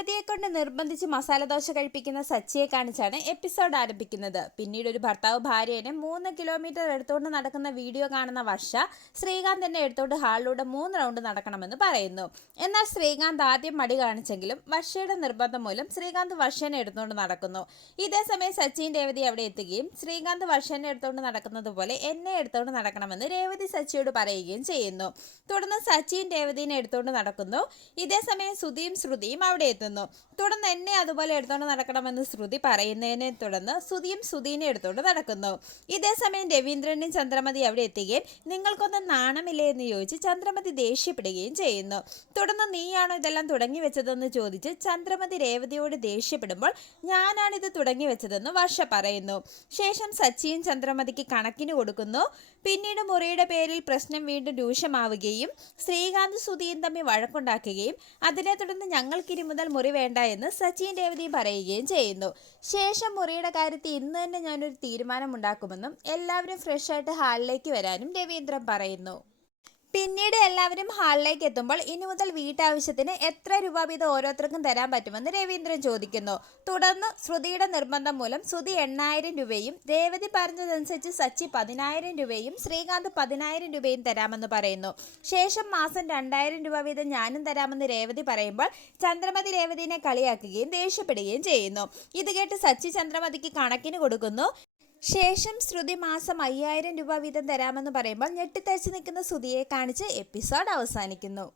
രേവതിയെ കൊണ്ട് നിർബന്ധിച്ച് മസാല ദോശ കഴിപ്പിക്കുന്ന സച്ചിയെ കാണിച്ചാണ് എപ്പിസോഡ് ആരംഭിക്കുന്നത്. പിന്നീട് ഒരു ഭർത്താവ് ഭാര്യനെ 3 കിലോമീറ്റർ എടുത്തുകൊണ്ട് നടക്കുന്ന വീഡിയോ കാണുന്ന വർഷ ശ്രീകാന്ത് തന്നെ എടുത്തുകൊണ്ട് ഹാളിലൂടെ 3 റൗണ്ട് നടക്കണമെന്ന് പറയുന്നു. എന്നാൽ ശ്രീകാന്ത് ആദ്യം മടി കാണിച്ചെങ്കിലും വർഷയുടെ നിർബന്ധം മൂലം ശ്രീകാന്ത് വർഷനെ എടുത്തുകൊണ്ട് നടക്കുന്നു. ഇതേസമയം സച്ചിയും രേവതി അവിടെ എത്തുകയും ശ്രീകാന്ത് വർഷനെ എടുത്തുകൊണ്ട് നടക്കുന്നത് പോലെ എന്നെ എടുത്തുകൊണ്ട് നടക്കണമെന്ന് രേവതി സച്ചിയോട് പറയുകയും ചെയ്യുന്നു. തുടർന്ന് സച്ചിയും രേവതിനെ എടുത്തുകൊണ്ട് നടക്കുന്നു. ഇതേസമയം സുധിയും ശ്രുതിയും അവിടെ എത്തുന്നു. തുടർന്ന് എന്നെ അതുപോലെ എടുത്തുകൊണ്ട് നടക്കണമെന്ന് ശ്രുതി പറയുന്നതിനെ തുടർന്ന് സുധിയും സുധീനെ എടുത്തുകൊണ്ട് നടക്കുന്നു. ഇതേസമയം രവീന്ദ്രനും ചന്ദ്രമതി അവിടെ എത്തുകയും നിങ്ങൾക്കൊന്നും നാണമില്ലേ എന്ന് ചോദിച്ച് ചന്ദ്രമതി ദേഷ്യപ്പെടുകയും ചെയ്യുന്നു. തുടർന്ന് നീയാണോ ഇതെല്ലാം തുടങ്ങി വെച്ചതെന്ന് ചോദിച്ച് ചന്ദ്രമതി രേവതിയോട് ദേഷ്യപ്പെടുമ്പോൾ ഞാനാണിത് തുടങ്ങി വെച്ചതെന്ന് വർഷ പറയുന്നു. ശേഷം സച്ചിയും ചന്ദ്രമതിക്ക് കണക്കിന് കൊടുക്കുന്നു. പിന്നീട് മുറിയുടെ പേരിൽ പ്രശ്നം വീണ്ടും രൂക്ഷമാവുകയും ശ്രീകാന്ത് സുധിയും തമ്മിൽ വഴക്കുണ്ടാക്കുകയും അതിനെ തുടർന്ന് ഞങ്ങൾക്കിനി മുതൽ മുറി വേണ്ട എന്ന് സച്ചിയും രേവതിയും പറയുകയും ചെയ്യുന്നു. ശേഷം മുറിയുടെ കാര്യത്തിൽ ഇന്ന് തന്നെ ഞാനൊരു തീരുമാനമുണ്ടാക്കുമെന്നും എല്ലാവരും ഫ്രഷായിട്ട് ഹാളിലേക്ക് വരാനും രവീന്ദ്രൻ പറയുന്നു. പിന്നീട് എല്ലാവരും ഹാളിലേക്ക് എത്തുമ്പോൾ ഇനി മുതൽ വീട്ടാവശ്യത്തിന് എത്ര രൂപ വീതം ഓരോരുത്തർക്കും തരാൻ പറ്റുമെന്ന് രവീന്ദ്രൻ ചോദിക്കുന്നു. തുടർന്ന് ശ്രുതിയുടെ നിർബന്ധം മൂലം ശ്രുതി 8000 രൂപയും രേവതി പറഞ്ഞതനുസരിച്ച് സച്ചി 10000 രൂപയും ശ്രീകാന്ത് 10000 രൂപയും തരാമെന്ന് പറയുന്നു. ശേഷം മാസം 2000 രൂപ വീതം ഞാനും തരാമെന്ന് രേവതി പറയുമ്പോൾ ചന്ദ്രമതി രേവതിനെ കളിയാക്കുകയും ദേഷ്യപ്പെടുകയും ചെയ്യുന്നു. ഇത് കേട്ട് സച്ചി ചന്ദ്രമതിക്ക് കണക്കിന് കൊടുക്കുന്നു. ശേഷം ശ്രുതി മാസം 5000 രൂപ വീതം തരാമെന്ന് പറയുമ്പോൾ ഞെട്ടിത്തരിച്ച് നിൽക്കുന്ന ശ്രുതിയെ കാണിച്ച് എപ്പിസോഡ് അവസാനിക്കുന്നു.